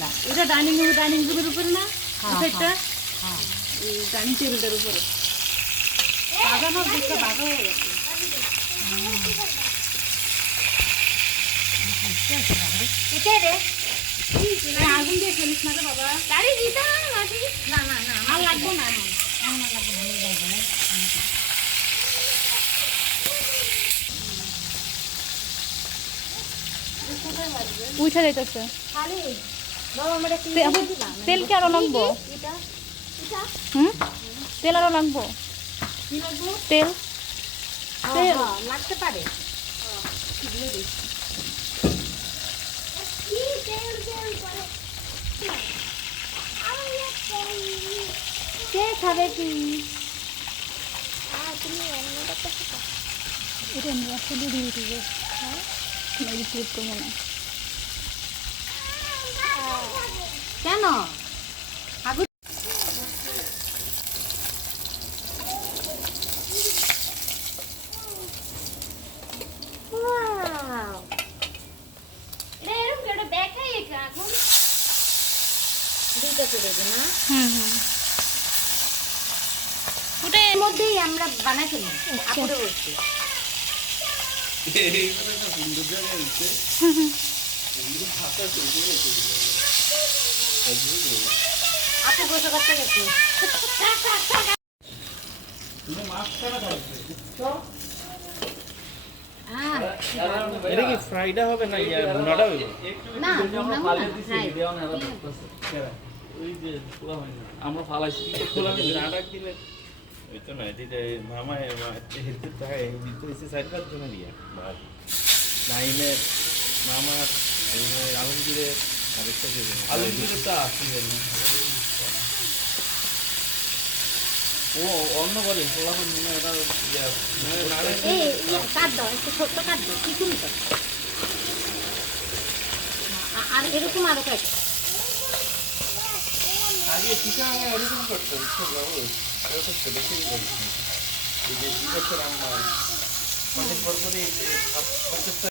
না এটা dining room dining রুমের উপরে না? হ্যাঁ, সাইডটা হ্যাঁ এই ডাইনিং টেবিলটার উপরে। বাগানো দেখতে ভালো হয়ে গেছে। আগুন দিয়ে ফেলিস না বাবা। গাড়ি দিতে না মাটি? না না না আমার লাগবে না। উঠে যাইতেছে। খালি। তেল কি আরও লাগবো? এটা? এটা? হুম? তেল আরও লাগবো? কি লাগবে? তেল। তেল। লাগতে পারে। কে খাবে কি? এটা নিয়ে আসলে দিয়ে দিবে। হ্যাঁ? এডিট করব না কেন? Wow! এরকম একটা দেখাই এখন? দুইটা করে দেবে না হুম হুম। ওটা এর মধ্যেই আমরা বানাই ফেলি আপুরে বলছি। আহ, এটা কি ফ্রাইডা হবে না ইয়া ভুনাটা হবে? না ভুনা ভুনা, ফ্রাই। ওই যে খোলা হয় না। আমরা ফালাইছি। কি খোলা হয় দিলে ওই তো না এটা মামা হেলতে তাই দিতে হইছে সাইড কার জন্য দিয়া নাইনের মামার আলমগীরের আরেকটা যে আলমগীরের তো আসলে ও অন্য করে খোলা হয় না এটা ইয়া, মানে এই কাট দাও একটু ছোট্ট কাট দাও কিছু তো? আর এরকম আরও কয়েকটা আগে টিকা আগে এরকম করতো বুঝছ বাবু। এরকম তো বেশি এই যে দুই বছর আমার পঞ্চাশ